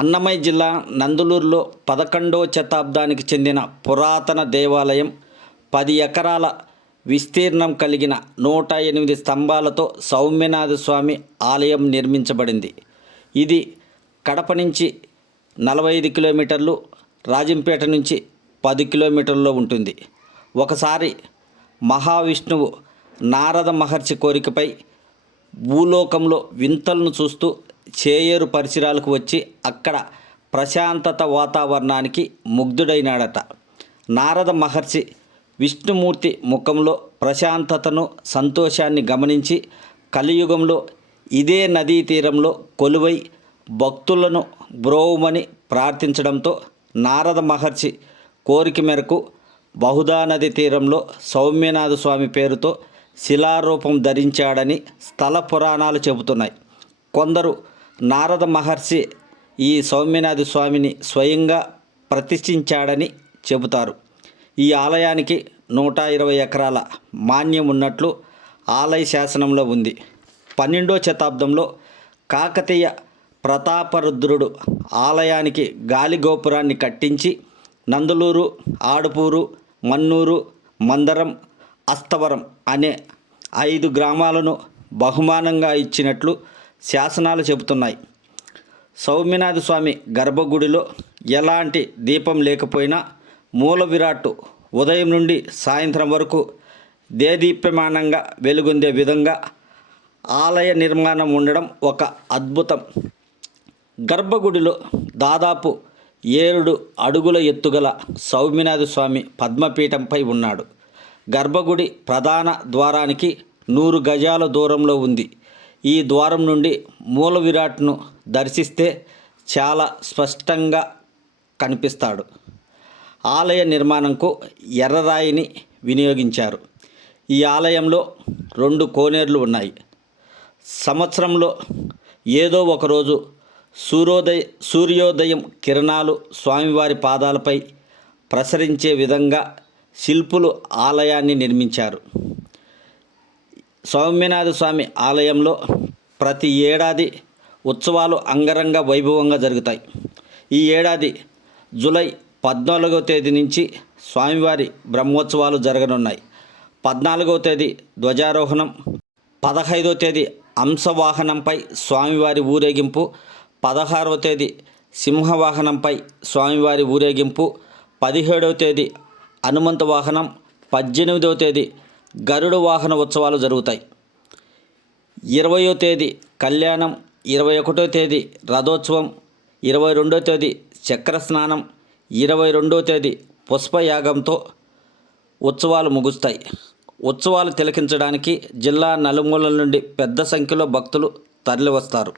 అన్నమయ్య జిల్లా నందలూరులో 11వ శతాబ్దానికి చెందిన పురాతన దేవాలయం 10 ఎకరాల విస్తీర్ణం కలిగిన 108 స్తంభాలతో సౌమ్యనాథ స్వామి ఆలయం నిర్మించబడింది. ఇది కడప నుంచి 45 కిలోమీటర్లు, రాజంపేట నుంచి 10 కిలోమీటర్లలో ఉంటుంది. ఒకసారి మహావిష్ణువు నారద మహర్షి కోరికపై భూలోకంలో వింతలను చూస్తూ చేయేరు పరిసరాలకు వచ్చి అక్కడ ప్రశాంతత వాతావరణానికి ముగ్ధుడైనాడట. నారద మహర్షి విష్ణుమూర్తి ముఖంలో ప్రశాంతతను, సంతోషాన్ని గమనించి కలియుగంలో ఇదే నదీ తీరంలో కొలువై భక్తులను బ్రోవమని ప్రార్థించడంతో నారద మహర్షి కోరిక మేరకు బహుదా నది తీరంలో సౌమ్యనాథ స్వామి పేరుతో శిలారూపం ధరించాడని స్థల పురాణాలు చెబుతున్నాయి. కొందరు నారద మహర్షి ఈ సౌమ్యనాథ స్వామిని స్వయంగా ప్రతిష్ఠించాడని చెబుతారు. ఈ ఆలయానికి 120 ఎకరాల మాన్యం ఉన్నట్లు ఆలయ శాసనంలో ఉంది. 12వ శతాబ్దంలో కాకతీయ ప్రతాపరుద్రుడు ఆలయానికి గాలి గోపురాన్ని కట్టించి నందలూరు, ఆడుపూరు, మన్నూరు, మందరం, అస్తవరం అనే 5 గ్రామాలను బహుమానంగా ఇచ్చినట్లు శాసనాలు చెబుతున్నాయి. సౌమ్యనాథ స్వామి గర్భగుడిలో ఎలాంటి దీపం లేకపోయినా మూల విరాట్టు ఉదయం నుండి సాయంత్రం వరకు దేదీప్యమానంగా వెలుగొందే విధంగా ఆలయ నిర్మాణం ఉండడం ఒక అద్భుతం. గర్భగుడిలో దాదాపు 7 అడుగుల ఎత్తుగల సౌమ్యనాథ స్వామి పద్మపీఠంపై ఉన్నాడు. గర్భగుడి ప్రధాన ద్వారానికి 100 గజాల దూరంలో ఉంది. ఈ ద్వారం నుండి మూల విరాట్ను దర్శిస్తే చాలా స్పష్టంగా కనిపిస్తాడు. ఆలయ నిర్మాణంకు ఎర్రరాయిని వినియోగించారు. ఈ ఆలయంలో 2 కోనేరులు ఉన్నాయి. సంవత్సరంలో ఏదో ఒకరోజు సూర్యోదయం కిరణాలు స్వామివారి పాదాలపై ప్రసరించే విధంగా శిల్పులు ఆలయాన్ని నిర్మించారు. సౌమ్యనాథ స్వామి ఆలయంలో ప్రతి ఏడాది ఉత్సవాలు అంగరంగ వైభవంగా జరుగుతాయి. ఈ ఏడాది జూలై 14వ తేదీ నుంచి స్వామివారి బ్రహ్మోత్సవాలు జరగనున్నాయి. 14వ తేదీ ధ్వజారోహణం, 15వ తేదీ హంసవాహనంపై స్వామివారి ఊరేగింపు, 16వ తేదీ సింహవాహనంపై స్వామివారి ఊరేగింపు, 17వ తేదీ హనుమంత వాహనం, 18వ తేదీ గరుడ వాహన ఉత్సవాలు జరుగుతాయి. 20వ తేదీ కళ్యాణం, 21వ తేదీ రథోత్సవం, 22వ తేదీ చక్ర స్నానం, 22వ తేదీ పుష్పయాగంతో ఉత్సవాలు ముగుస్తాయి. ఉత్సవాలు తిలకించడానికి జిల్లా నలుమూలల నుండి పెద్ద సంఖ్యలో భక్తులు తరలివస్తారు.